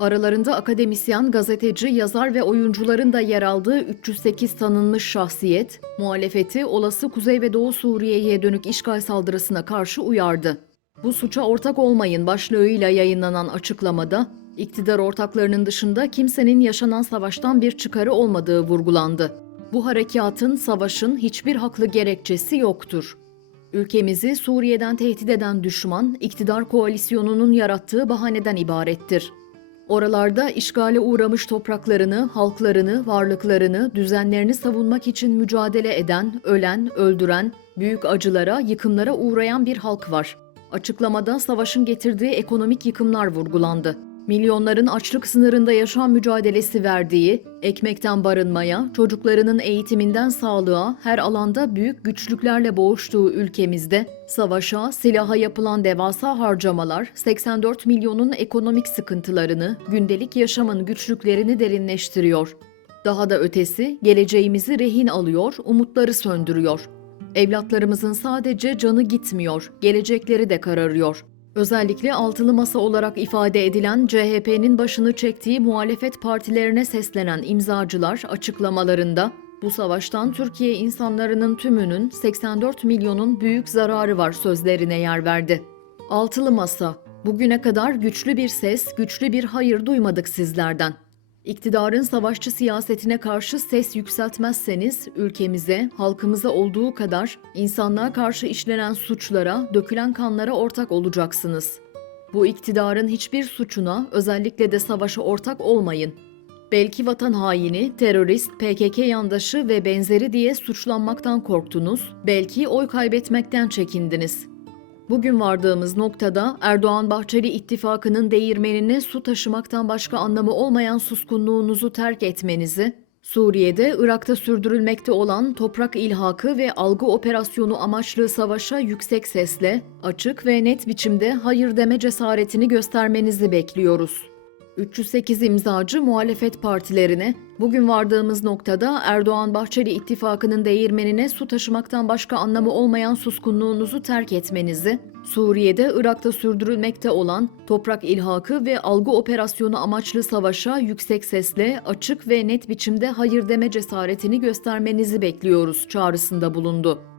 Aralarında akademisyen, gazeteci, yazar ve oyuncuların da yer aldığı 308 tanınmış şahsiyet, muhalefeti olası Kuzey ve Doğu Suriye'ye dönük işgal saldırısına karşı uyardı. Bu suça ortak olmayın başlığıyla yayınlanan açıklamada, iktidar ortaklarının dışında kimsenin yaşanan savaştan bir çıkarı olmadığı vurgulandı. Bu harekatın, savaşın hiçbir haklı gerekçesi yoktur. Ülkemizi Suriye'den tehdit eden düşman, iktidar koalisyonunun yarattığı bahaneden ibarettir. Oralarda işgale uğramış topraklarını, halklarını, varlıklarını, düzenlerini savunmak için mücadele eden, ölen, öldüren, büyük acılara, yıkımlara uğrayan bir halk var. Açıklamada savaşın getirdiği ekonomik yıkımlar vurgulandı. Milyonların açlık sınırında yaşam mücadelesi verdiği, ekmekten barınmaya, çocuklarının eğitiminden sağlığa her alanda büyük güçlüklerle boğuştuğu ülkemizde savaşa, silaha yapılan devasa harcamalar 84 milyonun ekonomik sıkıntılarını, gündelik yaşamın güçlüklerini derinleştiriyor. Daha da ötesi geleceğimizi rehin alıyor, umutları söndürüyor. Evlatlarımızın sadece canı gitmiyor, gelecekleri de kararıyor. Özellikle altılı masa olarak ifade edilen CHP'nin başını çektiği muhalefet partilerine seslenen imzacılar açıklamalarında bu savaştan Türkiye insanlarının tümünün 84 milyonun büyük zararı var sözlerine yer verdi. Altılı masa, bugüne kadar güçlü bir ses, güçlü bir hayır duymadık sizlerden. İktidarın savaşçı siyasetine karşı ses yükseltmezseniz ülkemize, halkımıza olduğu kadar insanlığa karşı işlenen suçlara, dökülen kanlara ortak olacaksınız. Bu iktidarın hiçbir suçuna, özellikle de savaşa ortak olmayın. Belki vatan haini, terörist, PKK yandaşı ve benzeri diye suçlanmaktan korktunuz, belki oy kaybetmekten çekindiniz. Bugün vardığımız noktada Erdoğan-Bahçeli ittifakının değirmenine su taşımaktan başka anlamı olmayan suskunluğunuzu terk etmenizi, Suriye'de, Irak'ta sürdürülmekte olan toprak ilhakı ve algı operasyonu amaçlı savaşa yüksek sesle, açık ve net biçimde hayır deme cesaretini göstermenizi bekliyoruz. 308 imzacı muhalefet partilerine bugün vardığımız noktada Erdoğan-Bahçeli ittifakının değirmenine su taşımaktan başka anlamı olmayan suskunluğunuzu terk etmenizi, Suriye'de, Irak'ta sürdürülmekte olan toprak ilhakı ve algı operasyonu amaçlı savaşa yüksek sesle, açık ve net biçimde hayır deme cesaretini göstermenizi bekliyoruz çağrısında bulundu.